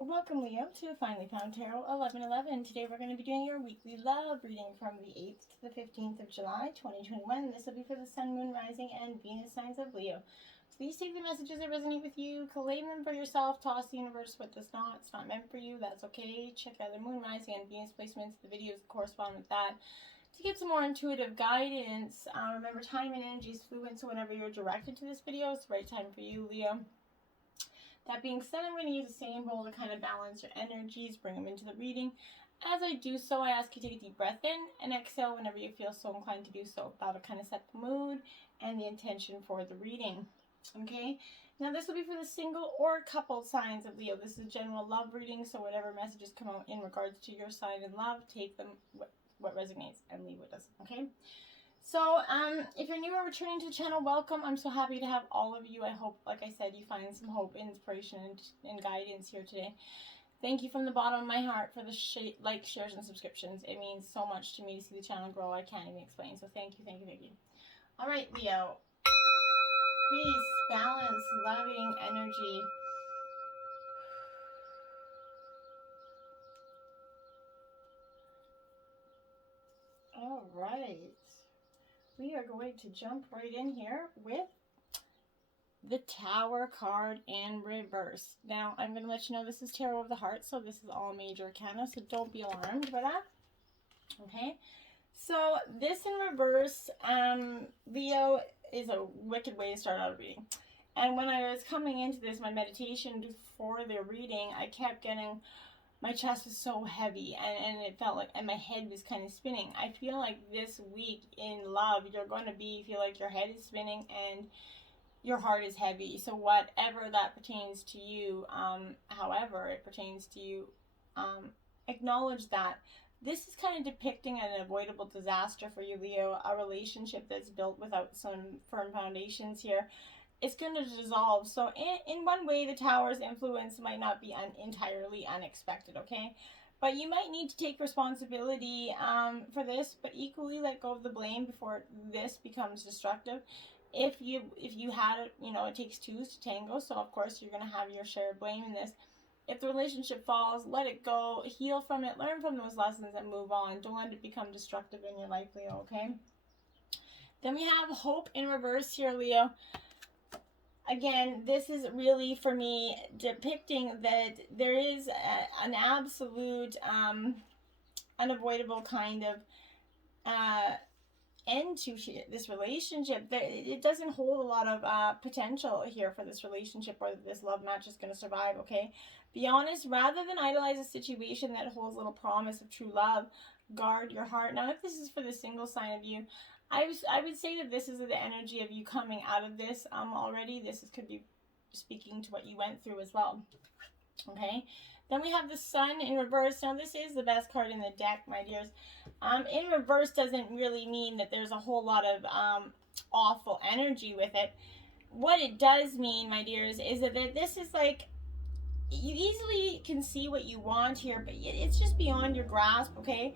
Welcome, Leo, to Finally Found Tarot 1111. Today we're going to be doing your weekly love reading from the 8th to the 15th of July, 2021. This will be for the Sun, Moon, Rising, and Venus signs of Leo. Please take the messages that resonate with you, claim them for yourself, toss the universe what does not. It's not meant for you, that's okay. Check out the Moon, Rising, and Venus placements, the videos that correspond with that. To get some more intuitive guidance, remember time and energy is fluid, so whenever you're directed to this video, it's the right time for you, Leo. That being said, I'm going to use the same bowl to kind of balance your energies, bring them into the reading. As I do so, I ask you to take a deep breath in and exhale whenever you feel so inclined to do so. That'll kind of set the mood and the intention for the reading. Okay? Now this will be for the single or couple signs of Leo. This is general love reading, so whatever messages come out in regards to your sign in love, take them what resonates and leave what doesn't. Okay? So, if you're new or returning to the channel, welcome. I'm so happy to have all of you. I hope, like I said, you find some hope, inspiration, and guidance here today. Thank you from the bottom of my heart for the likes, shares, and subscriptions. It means so much to me to see the channel grow. I can't even explain. So thank you, thank you, thank you. All right, Leo. Peace, balance, loving energy. All right. We are going to jump right in here with the Tower card in reverse. Now, I'm going to let you know this is Tarot of the Heart, so this is all major arcana, so don't be alarmed by that. Okay, so this in reverse, Leo, is a wicked way to start out a reading. And when I was coming into this, my meditation before the reading, I kept getting, my chest was so heavy and it felt like, and my head was kind of spinning. I feel like this week in love, you're going to feel like your head is spinning and your heart is heavy. So whatever that pertains to you, however it pertains to you, acknowledge that this is kind of depicting an avoidable disaster for you, Leo, a relationship that's built without some firm foundations here. It's going to dissolve. So in one way, the Tower's influence might not be entirely unexpected, okay? But you might need to take responsibility for this, but equally let go of the blame before this becomes destructive. If you had, it takes two to tango, so of course you're going to have your share of blame in this. If the relationship falls, let it go, heal from it, learn from those lessons, and move on. Don't let it become destructive in your life, Leo, okay? Then we have hope in reverse here, Leo. Again, this is really, for me, depicting that there is an absolute, unavoidable kind of end to this relationship. It doesn't hold a lot of potential here for this relationship, or this love match is going to survive, okay? Be honest, rather than idolize a situation that holds little promise of true love, guard your heart. Now, if this is for the single sign of you, I would say that this is the energy of you coming out of this already. Could be speaking to what you went through as well, okay? Then we have the Sun in reverse. Now, this is the best card in the deck, my dears. In reverse doesn't really mean that there's a whole lot of awful energy with it. What it does mean, my dears, is that this is like, you easily can see what you want here, but it's just beyond your grasp, okay?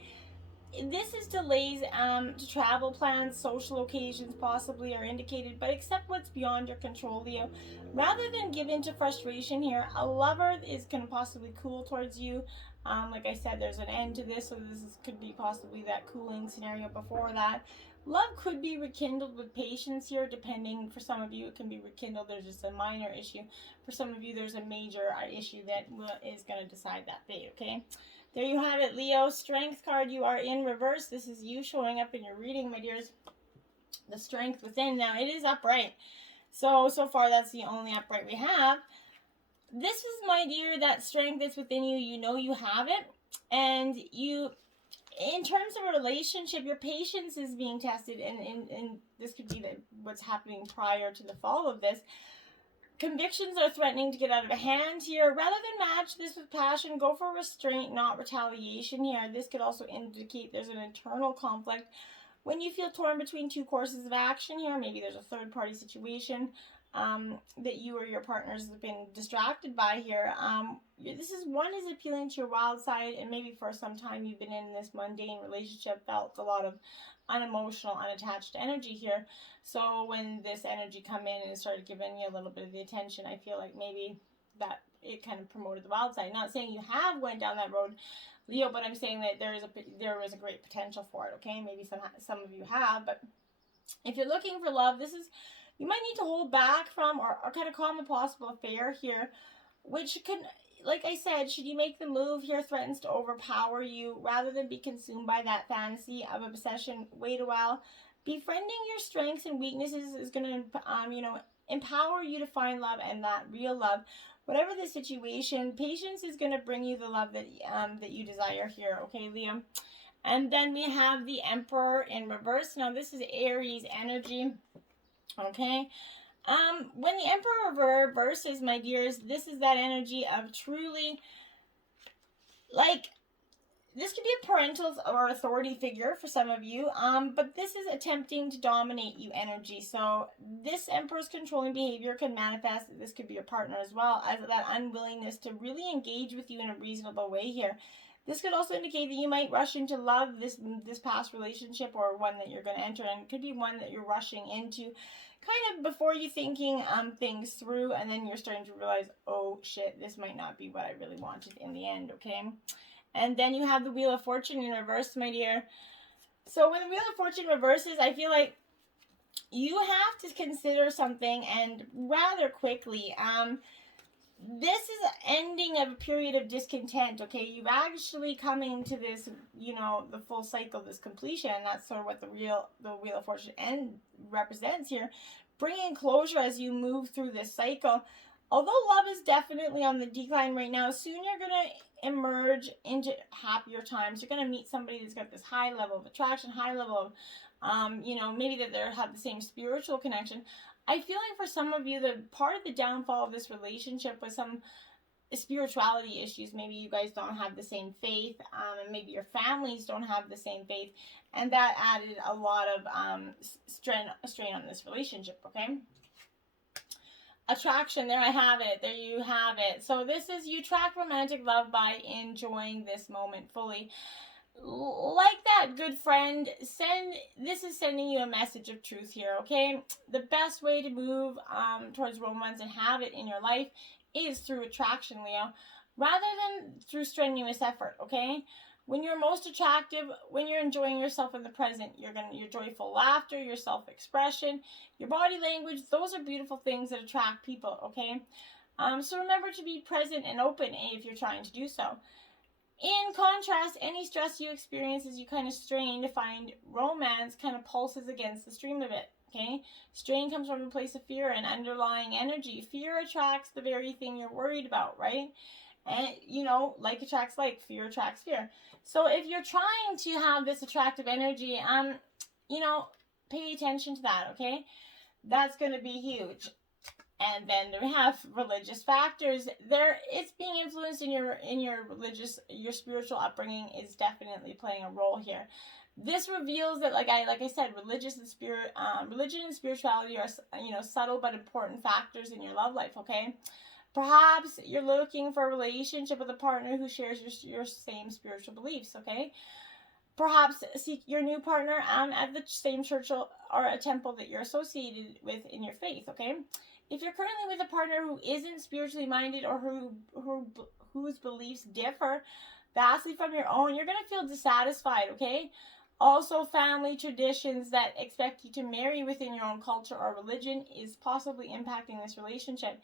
This is delays to travel plans, social occasions possibly are indicated, but accept what's beyond your control, Leo. Rather than give in to frustration here, a lover is going to possibly cool towards you. Like I said, there's an end to this, so could be possibly that cooling scenario before that. Love could be rekindled with patience here, depending. For some of you, it can be rekindled. There's just a minor issue. For some of you, there's a major issue that is going to decide that fate, okay? There you have it, Leo. Strength card, you are in reverse. This is you showing up in your reading, my dears. The strength within. Now, it is upright. So far, that's the only upright we have. This is, my dear, that strength that's within you. You know you have it. And you, in terms of a relationship, your patience is being tested. And this could be what's happening prior to the fall of this. Convictions are threatening to get out of hand here. Rather than match this with passion, go for restraint, not retaliation here. This could also indicate there's an internal conflict. When you feel torn between two courses of action here, maybe there's a third-party situation that you or your partners have been distracted by here. One is appealing to your wild side, and maybe for some time you've been in this mundane relationship, felt a lot of unemotional, unattached energy here. So when this energy come in and started giving you a little bit of the attention, I feel like maybe that it it kind of promoted the wild side. Not saying you have went down that road, Leo, but I'm saying that there is a great potential for it, okay? Maybe some of you have, but if you're looking for love, you might need to hold back from or kind of calm a possible affair here, which can, like I said, should you make the move here, threatens to overpower you rather than be consumed by that fantasy of obsession. Wait a while. Befriending your strengths and weaknesses is going to, empower you to find love and that real love. Whatever the situation, patience is going to bring you the love that you desire here, okay, Leo? And then we have the Emperor in reverse. Now, this is Aries energy, okay? When the Emperor reverses, my dears, this is that energy of truly, like, this could be a parental or authority figure for some of you, but this is attempting to dominate you energy. So this Emperor's controlling behavior can manifest. This could be your partner as well, as that unwillingness to really engage with you in a reasonable way here. This could also indicate that you might rush into love, this past relationship, or one that you're going to enter, and it could be one that you're rushing into kind of before you thinking things through, and then you're starting to realize, oh shit, this might not be what I really wanted in the end, okay? And then you have the Wheel of Fortune in reverse, my dear. So when the Wheel of Fortune reverses, I feel like you have to consider something, and rather quickly. This is an ending of a period of discontent, okay? You've actually coming to this, the full cycle, this completion, and that's sort of what the Wheel of Fortune represents here. Bringing closure as you move through this cycle. Although love is definitely on the decline right now, soon you're going to emerge into happier times. You're going to meet somebody that's got this high level of attraction, high level of, maybe that they have the same spiritual connection. I feel like for some of you, the part of the downfall of this relationship was some spirituality issues. Maybe you guys don't have the same faith, and maybe your families don't have the same faith, and that added a lot of strain on this relationship, okay? Attraction, there I have it. There you have it. So this is, you attract romantic love by enjoying this moment fully. Like that good friend, this is sending you a message of truth here, okay? The best way to move towards romance and have it in your life is through attraction, Leo, rather than through strenuous effort, okay? When you're most attractive, when you're enjoying yourself in the present, your joyful laughter, your self-expression, your body language, those are beautiful things that attract people, okay? So remember to be present and open if you're trying to do so. In contrast, any stress you experience as you kind of strain to find romance kind of pulses against the stream of it, okay? Strain comes from a place of fear and underlying energy. Fear attracts the very thing you're worried about, right? And, like attracts like, fear attracts fear. So if you're trying to have this attractive energy, pay attention to that, okay? That's going to be huge. And then we have religious factors. It's being influenced in your spiritual upbringing is definitely playing a role here. This reveals that, like I said, religion and spirituality are, subtle but important factors in your love life, okay? Perhaps you're looking for a relationship with a partner who shares your same spiritual beliefs, okay? Perhaps seek your new partner at the same church or a temple that you're associated with in your faith, okay? If you're currently with a partner who isn't spiritually minded or whose beliefs differ vastly from your own, you're going to feel dissatisfied, okay? Also, family traditions that expect you to marry within your own culture or religion is possibly impacting this relationship.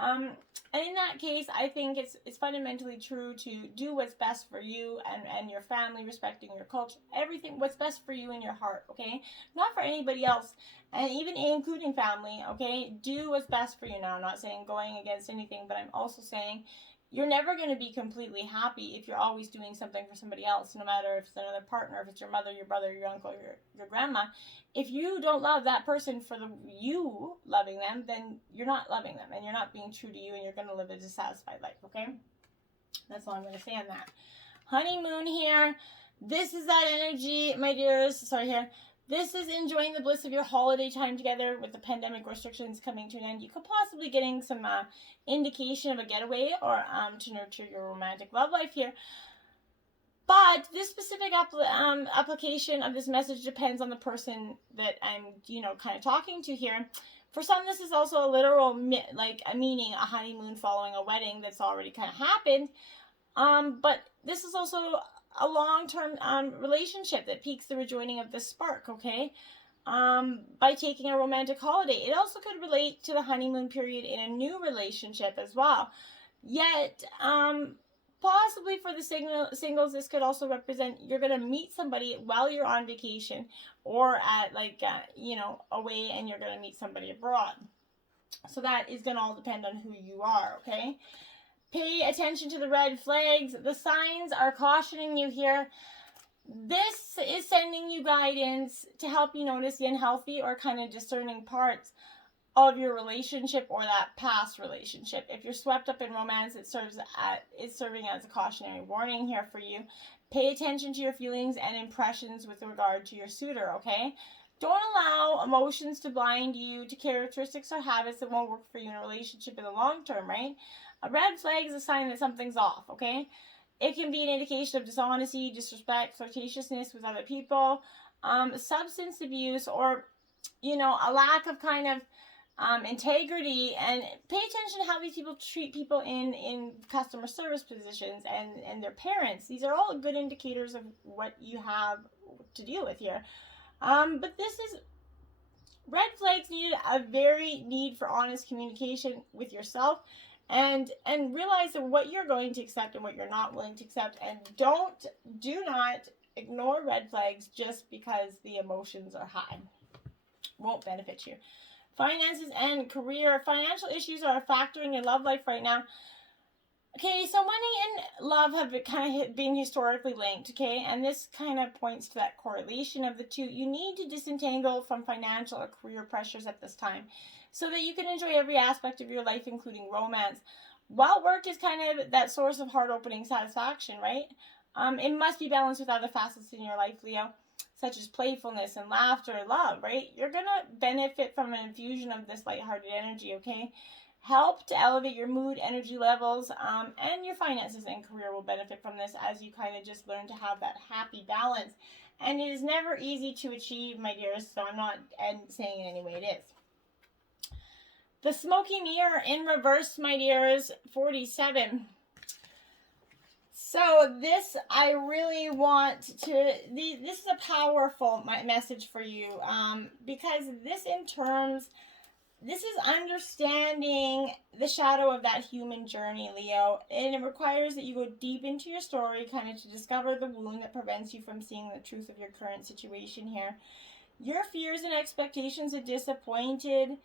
And in that case, I think it's fundamentally true to do what's best for you and your family, respecting your culture, everything, what's best for you in your heart, okay? Not for anybody else, and even including family, okay? Do what's best for you. Now, I'm not saying going against anything, but I'm also saying you're never going to be completely happy if you're always doing something for somebody else, no matter if it's another partner, if it's your mother, your brother, your uncle, your grandma. If you don't love that person for you loving them, then you're not loving them, and you're not being true to you, and you're going to live a dissatisfied life, okay? That's all I'm going to say on that. Honeymoon here. This is that energy, my dears. Sorry here. This is enjoying the bliss of your holiday time together with the pandemic restrictions coming to an end. You could possibly getting some indication of a getaway or to nurture your romantic love life here. But this specific application of this message depends on the person that I'm, kind of talking to here. For some, this is also a literal, like a meaning, a honeymoon following a wedding that's already kind of happened. But this is also a long-term relationship that piques the rejoining of the spark, okay? By taking a romantic holiday. It also could relate to the honeymoon period in a new relationship as well. Yet, possibly for the singles, this could also represent you're going to meet somebody while you're on vacation or at away, and you're going to meet somebody abroad. So that is going to all depend on who you are, okay? Pay attention to the red flags. The signs are cautioning you here. This is sending you guidance to help you notice the unhealthy or kind of discerning parts of your relationship or that past relationship. If you're swept up in romance, it's serving as a cautionary warning here for you. Pay attention to your feelings and impressions with regard to your suitor, okay? Don't allow emotions to blind you to characteristics or habits that won't work for you in a relationship in the long term, right? A red flag is a sign that something's off, okay? It can be an indication of dishonesty, disrespect, flirtatiousness with other people, substance abuse, or, a lack of kind of integrity. And pay attention to how these people treat people in customer service positions and their parents. These are all good indicators of what you have to deal with here. But this is red flags needed a very need for honest communication with yourself and realize that what you're going to accept and what you're not willing to accept, and do not ignore red flags just because the emotions are high. Won't benefit you. Finances and career. Financial issues are a factor in your love life right now. Okay, so money and love have been historically linked, okay? And this kind of points to that correlation of the two. You need to disentangle from financial or career pressures at this time so that you can enjoy every aspect of your life, including romance. While work is kind of that source of heart-opening satisfaction, right? It must be balanced with other facets in your life, Leo, such as playfulness and laughter and love, right? You're going to benefit from an infusion of this lighthearted energy, okay? Help to elevate your mood, energy levels, and your finances and career will benefit from this as you kind of just learn to have that happy balance. And it is never easy to achieve, my dears, so I'm not saying in any way it is. The smoky mirror in reverse, my dears, 47. So this, I really want to, this is a powerful message for you, because this is understanding the shadow of that human journey, Leo, and it requires that you go deep into your story, kind of to discover the wound that prevents you from seeing the truth of your current situation here. Your fears and expectations of disappointment,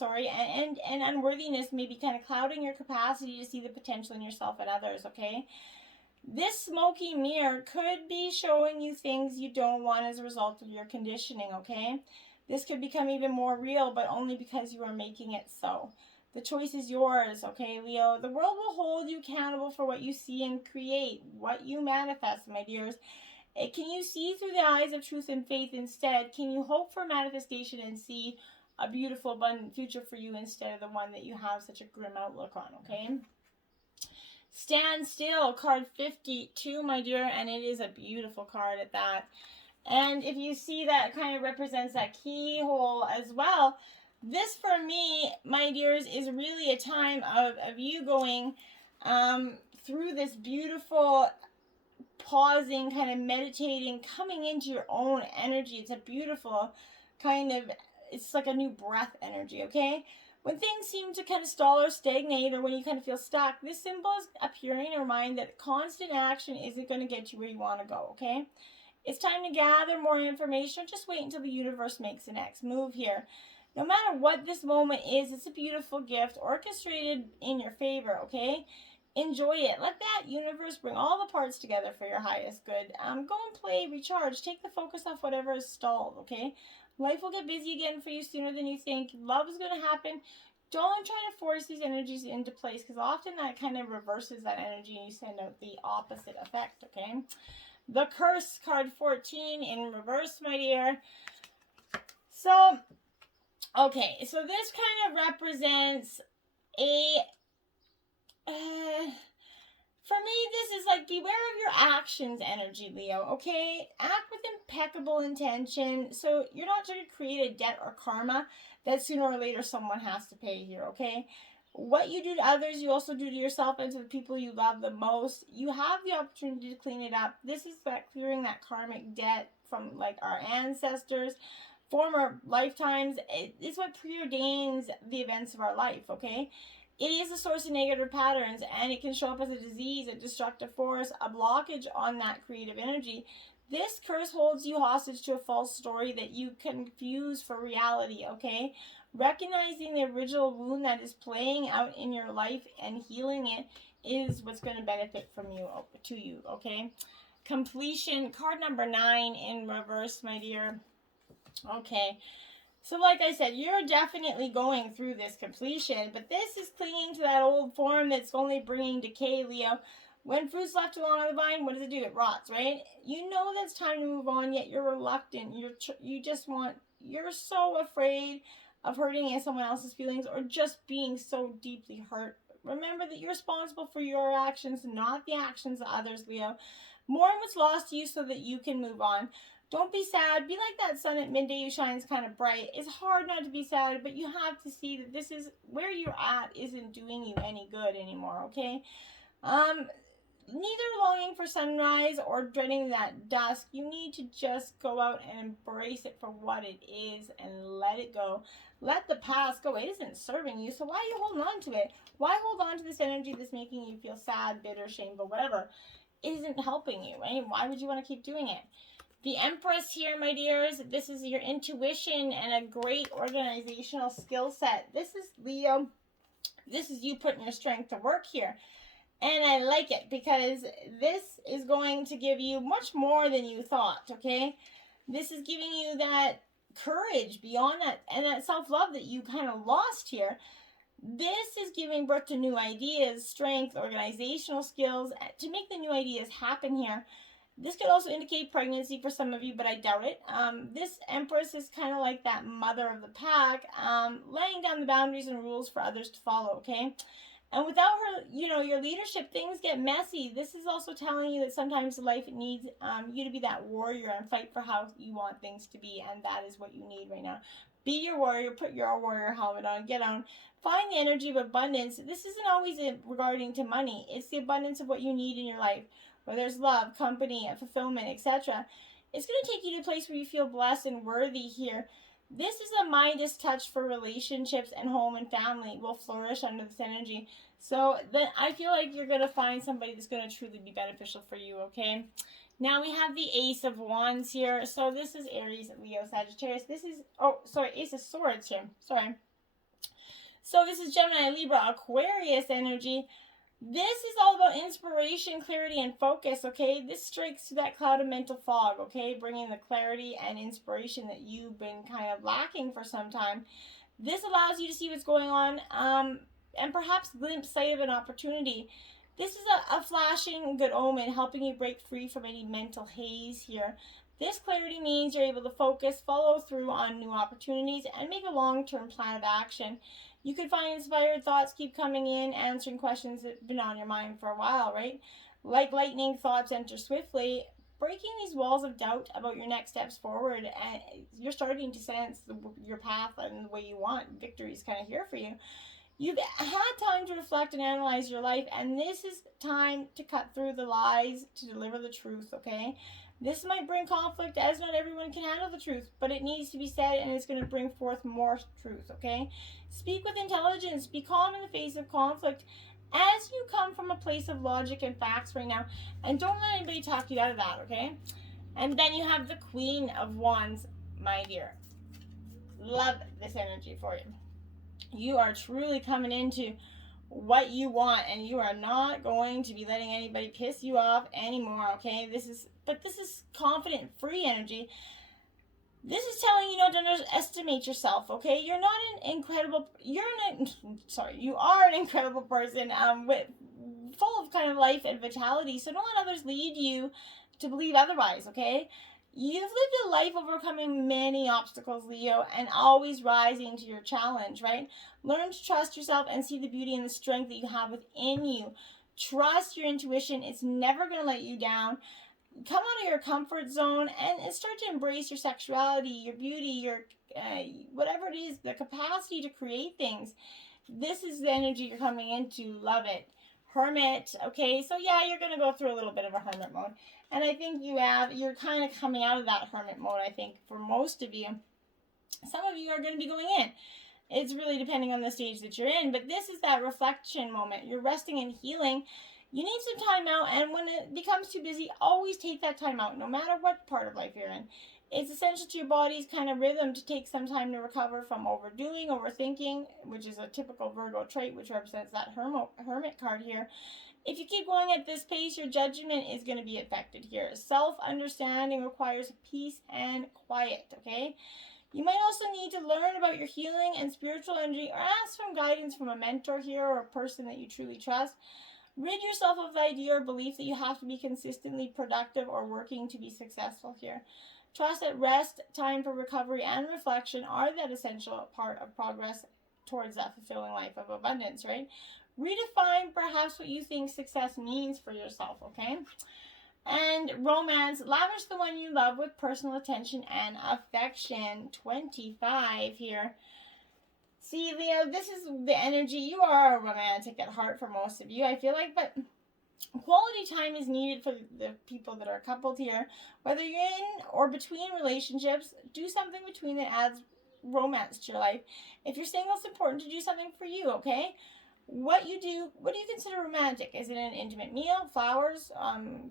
and unworthiness may be kind of clouding your capacity to see the potential in yourself and others, okay? This smoky mirror could be showing you things you don't want as a result of your conditioning, okay? This could become even more real, but only because you are making it so. The choice is yours, okay, Leo? The world will hold you accountable for what you see and create, what you manifest, my dears. Can you see through the eyes of truth and faith instead? Can you hope for manifestation and see a beautiful, abundant future for you instead of the one that you have such a grim outlook on, okay? Stand Still, card 52, my dear, and it is a beautiful card at that. And if you see that, it kind of represents that keyhole as well. This, for me, my dears, is really a time of you going through this beautiful pausing, kind of meditating, coming into your own energy. It's a beautiful kind of, it's like a new breath energy, okay? When things seem to kind of stall or stagnate, or when you kind of feel stuck, this symbol is appearing to remind that constant action isn't going to get you where you want to go, okay? It's time to gather more information, or just wait until the universe makes the next move here. No matter what this moment is, it's a beautiful gift orchestrated in your favor, okay? Enjoy it. Let that universe bring all the parts together for your highest good. Go and play, recharge. Take the focus off whatever is stalled, okay? Life will get busy again for you sooner than you think. Love is going to happen. Don't try to force these energies into place, because often that kind of reverses that energy and you send out the opposite effect, okay? The Curse, card 14 in reverse, my dear. So, okay, so this kind of represents a... for me, this is like beware of your actions, energy, Leo, okay? Act with impeccable intention, so you're not trying to create a debt or karma that sooner or later someone has to pay here, okay? What you do to others, you also do to yourself and to the people you love the most. You have the opportunity to clean it up. This is that clearing that karmic debt from like our ancestors, former lifetimes. It's what preordains the events of our life, okay? It is a source of negative patterns, and it can show up as a disease, a destructive force, a blockage on that creative energy. This curse holds you hostage to a false story that you confuse for reality, okay? Recognizing the original wound that is playing out in your life and healing it is what's going to benefit from you to you, okay? Completion, card number 9 in reverse, my dear. Okay. So like I said, you're definitely going through this completion, but this is clinging to that old form that's only bringing decay, Leo. When fruit's left alone on the vine, what does it do? It rots, right? You know that it's time to move on, yet you're reluctant. You're so afraid of hurting someone else's feelings or just being so deeply hurt. Remember that you're responsible for your actions, not the actions of others, Leo. Mourn what's lost to you so that you can move on. Don't be sad. Be like that sun at midday who shines kind of bright. It's hard not to be sad, but you have to see that this is where you're at isn't doing you any good anymore, okay? Neither longing for sunrise or dreading that dusk. You need to just go out and embrace it for what it is and let it go. Let the past go. It isn't serving you, so why are you holding on to it? Why hold on to this energy that's making you feel sad, bitter, shameful, whatever? It isn't helping you, right? Why would you want to keep doing it? The Empress here, my dears, this is your intuition and a great organizational skill set. This is Leo. This is you putting your strength to work here. And I like it because this is going to give you much more than you thought, okay? This is giving you that courage beyond that and that self-love that you kind of lost here. This is giving birth to new ideas, strength, organizational skills to make the new ideas happen here. This could also indicate pregnancy for some of you, but I doubt it. This Empress is kind of like that mother of the pack, laying down the boundaries and rules for others to follow, okay? And without her, your leadership, things get messy. This is also telling you that sometimes life needs you to be that warrior and fight for how you want things to be, and that is what you need right now. Be your warrior, put your warrior helmet on, get on. Find the energy of abundance. This isn't always regarding to money. It's the abundance of what you need in your life. Whether there's love, company, fulfillment, etc. It's going to take you to a place where you feel blessed and worthy here. This is a Midas touch for relationships, and home and family will flourish under this energy. So I feel like you're going to find somebody that's going to truly be beneficial for you, okay? Now we have the Ace of Wands here. So this is Aries, Leo, Sagittarius. This is, Ace of Swords here. Sorry. So this is Gemini, Libra, Aquarius energy. This is all about inspiration, clarity, and focus, okay? This strikes to that cloud of mental fog, okay? Bringing the clarity and inspiration that you've been kind of lacking for some time. This allows you to see what's going on and perhaps glimpse sight of an opportunity. This is a flashing good omen, helping you break free from any mental haze here. This clarity means you're able to focus, follow through on new opportunities, and make a long-term plan of action. You could find inspired thoughts keep coming in, answering questions that have been on your mind for a while, right? Like lightning, thoughts enter swiftly, breaking these walls of doubt about your next steps forward, and you're starting to sense your path and the way you want. Victory is kind of here for you. You've had time to reflect and analyze your life, and this is time to cut through the lies to deliver the truth, okay? This might bring conflict, as not everyone can handle the truth, but it needs to be said, and it's going to bring forth more truth, okay? Speak with intelligence. Be calm in the face of conflict as you come from a place of logic and facts right now, and don't let anybody talk you out of that, okay? And then you have the Queen of Wands, my dear. Love this energy for you. You are truly coming into what you want, and you are not going to be letting anybody piss you off anymore, okay? This is confident, free energy. This is telling you not to underestimate yourself, okay? You are an incredible person, full of kind of life and vitality, so don't let others lead you to believe otherwise, okay? You've lived a life overcoming many obstacles, Leo, and always rising to your challenge, right? Learn to trust yourself and see the beauty and the strength that you have within you. Trust your intuition. It's never going to let you down. Come out of your comfort zone and start to embrace your sexuality, your beauty, your whatever it is, the capacity to create things. This is the energy you're coming into. Love it. Hermit. Okay, so yeah, you're going to go through a little bit of a hermit mode. And I think you're kind of coming out of that hermit mode, I think, for most of you. Some of you are going to be going in. It's really depending on the stage that you're in. But this is that reflection moment. You're resting and healing. You need some time out, and when it becomes too busy, always take that time out, no matter what part of life you're in. It's essential to your body's kind of rhythm to take some time to recover from overdoing, overthinking, which is a typical Virgo trait, which represents that hermit card here. If you keep going at this pace, your judgment is going to be affected here. Self-understanding requires peace and quiet, okay? You might also need to learn about your healing and spiritual energy, or ask for guidance from a mentor here or a person that you truly trust. Rid yourself of the idea or belief that you have to be consistently productive or working to be successful here. Trust that rest, time for recovery, and reflection are that essential part of progress towards that fulfilling life of abundance, right? Redefine perhaps what you think success means for yourself, okay? And romance, lavish the one you love with personal attention and affection. 25 here. See, Leo, this is the energy. You are romantic at heart for most of you, I feel like, but quality time is needed for the people that are coupled here. Whether you're in or between relationships, do something between that adds romance to your life. If you're single, it's important to do something for you, okay? What do you consider romantic? Is it an intimate meal, flowers,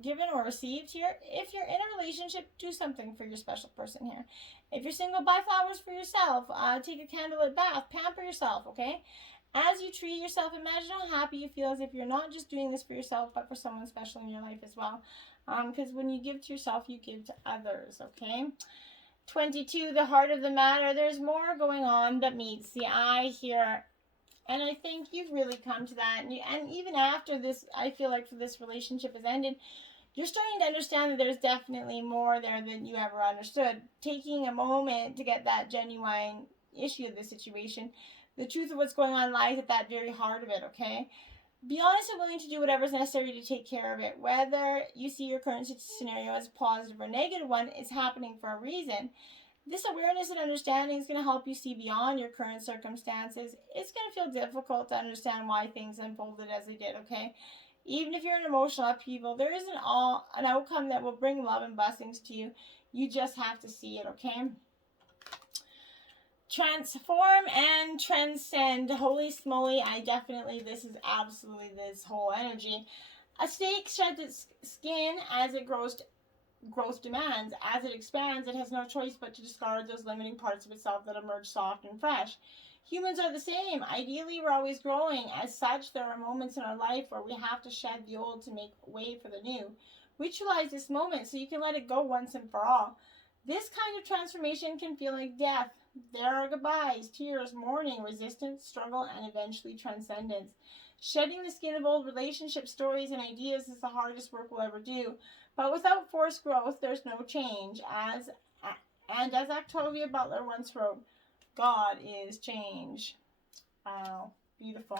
given or received here? If you're in a relationship, do something for your special person here. If you're single, buy flowers for yourself. Take a candlelit bath. Pamper yourself, okay? As you treat yourself, imagine how happy you feel as if you're not just doing this for yourself, but for someone special in your life as well. Because when you give to yourself, you give to others, okay? 22, the heart of the matter. There's more going on that meets the eye here. And I think you've really come to that. And even after this, I feel like for this relationship has ended, you're starting to understand that there's definitely more there than you ever understood. Taking a moment to get that genuine issue of the situation. The truth of what's going on lies at that very heart of it, okay? Be honest and willing to do whatever's necessary to take care of it. Whether you see your current scenario as a positive or negative one, it's happening for a reason. This awareness and understanding is going to help you see beyond your current circumstances. It's going to feel difficult to understand why things unfolded as they did, okay? Even if you're in emotional upheaval, there isn't an outcome that will bring love and blessings to you. You just have to see it, okay? Transform and transcend. Holy smoly, this is absolutely this whole energy. A snake sheds its skin as it grows demands. As it expands, it has no choice but to discard those limiting parts of itself that emerge soft and fresh. Humans are the same. Ideally, we're always growing. As such, there are moments in our life where we have to shed the old to make way for the new. Ritualize this moment so you can let it go once and for all. This kind of transformation can feel like death. There are goodbyes, tears, mourning, resistance, struggle, and eventually transcendence. Shedding the skin of old relationship stories and ideas is the hardest work we'll ever do. But without forced growth, there's no change. As Octavia Butler once wrote, God is change. Wow, beautiful.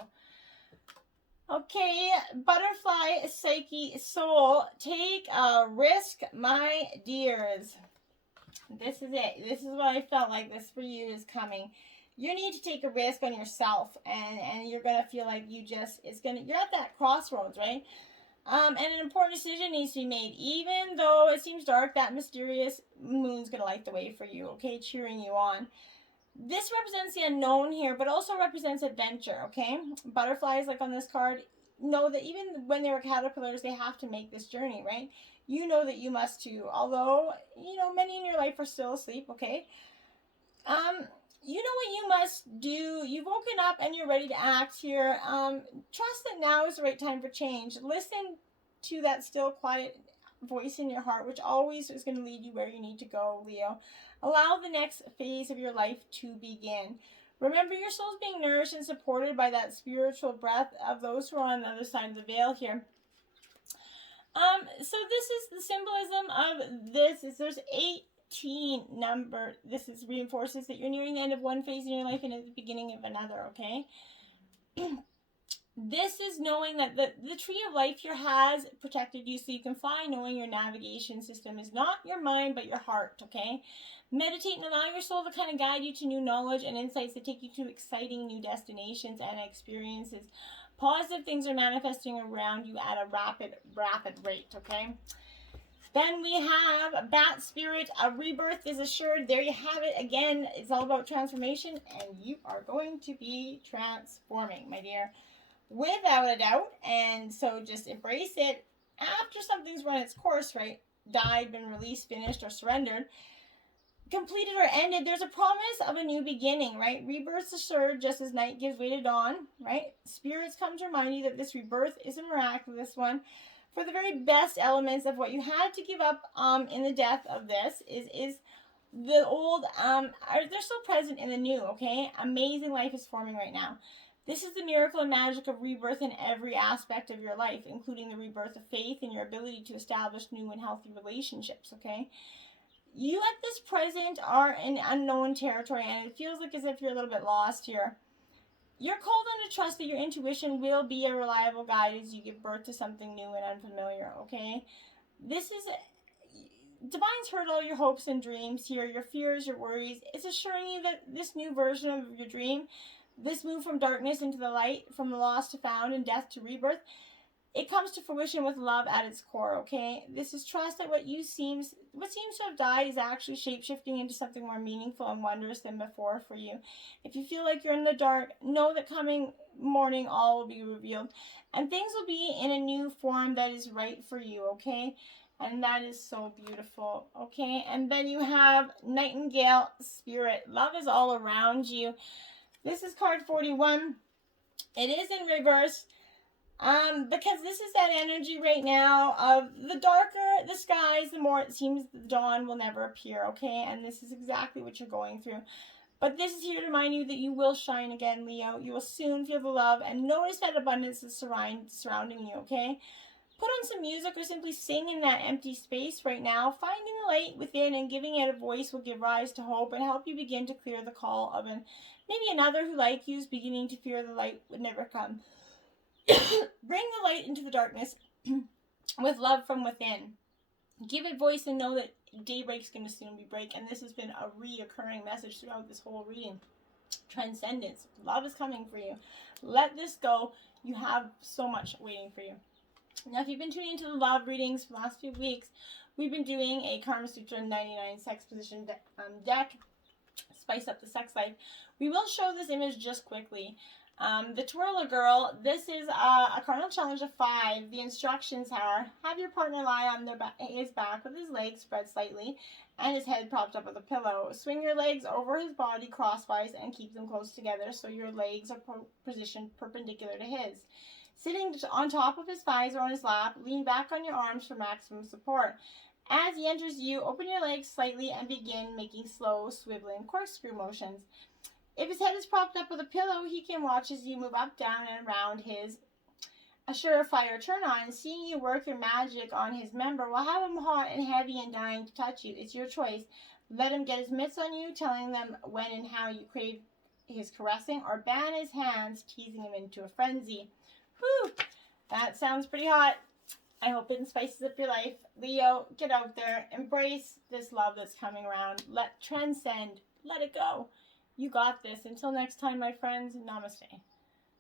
Okay, butterfly, psyche, soul. Take a risk, my dears. This is it. This is what I felt like this for you is coming. You need to take a risk on yourself, and you're going to feel like you're at that crossroads, right? And an important decision needs to be made. Even though it seems dark, that mysterious moon's going to light the way for you, okay? Cheering you on. This represents the unknown here, but also represents adventure, okay? Butterflies, like on this card, know that even when they were caterpillars, they have to make this journey, right? You know that you must too. Although, many in your life are still asleep, okay? You know what you must do. You've woken up and you're ready to act here. Trust that now is the right time for change. Listen to that still, quiet voice in your heart, which always is going to lead you where you need to go, Leo. Allow the next phase of your life to begin. Remember, your soul is being nourished and supported by that spiritual breath of those who are on the other side of the veil here. So this is the symbolism of this. There's 18 number. This reinforces that you're nearing the end of one phase in your life and at the beginning of another, okay? This is knowing that the tree of life here has protected you so you can fly, knowing your navigation system is not your mind but your heart, okay? Meditate and allow your soul to kind of guide you to new knowledge and insights that take you to exciting new destinations and experiences. Positive things are manifesting around you at a rapid rate, okay? Then we have Bat Spirit. A rebirth is assured. There you have it. Again, it's all about transformation, and you are going to be transforming, my dear, without a doubt. And so just embrace it. After something's run its course, right? Died, been released, finished, or surrendered, completed or ended, there's a promise of a new beginning, right? Rebirth's assured just as night gives way to dawn, right? Spirits come to remind you that this rebirth is a miraculous one. For the very best elements of what you had to give up in the death of this is the old, they're still present in the new, okay? Amazing life is forming right now. This is the miracle and magic of rebirth in every aspect of your life, including the rebirth of faith and your ability to establish new and healthy relationships, okay? You at this present are in unknown territory, and it feels like as if you're a little bit lost here. You're called on to trust that your intuition will be a reliable guide as you give birth to something new and unfamiliar, okay? This is... Divine's heard all your hopes and dreams here, your fears, your worries. It's assuring you that this new version of your dream, this move from darkness into the light, from the lost to found and death to rebirth, it comes to fruition with love at its core, okay? This is trust that what seems to have died is actually shape-shifting into something more meaningful and wondrous than before for you. If you feel like you're in the dark, know that coming morning all will be revealed. And things will be in a new form that is right for you, okay? And that is so beautiful, okay? And then you have Nightingale Spirit. Love is all around you. This is card 41. It is in reverse. Because this is that energy right now of the darker the skies, the more it seems the dawn will never appear, okay? And this is exactly what you're going through. But this is here to remind you that you will shine again, Leo. You will soon feel the love, and notice that abundance is surrounding you, okay? Put on some music or simply sing in that empty space right now. Finding the light within and giving it a voice will give rise to hope and help you begin to clear the call of maybe another who, like you, is beginning to fear the light would never come. Bring the light into the darkness with love from within. Give it voice and know that daybreak's going to soon be break. And this has been a reoccurring message throughout this whole reading. Transcendence. Love is coming for you. Let this go. You have so much waiting for you. Now, if you've been tuning into the love readings for the last few weeks, we've been doing a Karma Sutra 99 sex position deck. Spice up the sex life. We will show this image just quickly. The Twirler Girl, this is a cardinal challenge of 5. The instructions are, have your partner lie on his back with his legs spread slightly and his head propped up with a pillow. Swing your legs over his body crosswise and keep them close together so your legs are positioned perpendicular to his. Sitting on top of his thighs or on his lap, lean back on your arms for maximum support. As he enters you, open your legs slightly and begin making slow, swiveling corkscrew motions. If his head is propped up with a pillow, he can watch as you move up, down, and around his. A surefire turn on. Seeing you work your magic on his member will have him hot and heavy and dying to touch you. It's your choice. Let him get his mitts on you, telling them when and how you crave his caressing, or ban his hands, teasing him into a frenzy. Whew! That sounds pretty hot. I hope it spices up your life. Leo, get out there. Embrace this love that's coming around. Transcend. Let it go. You got this. Until next time, my friends, namaste.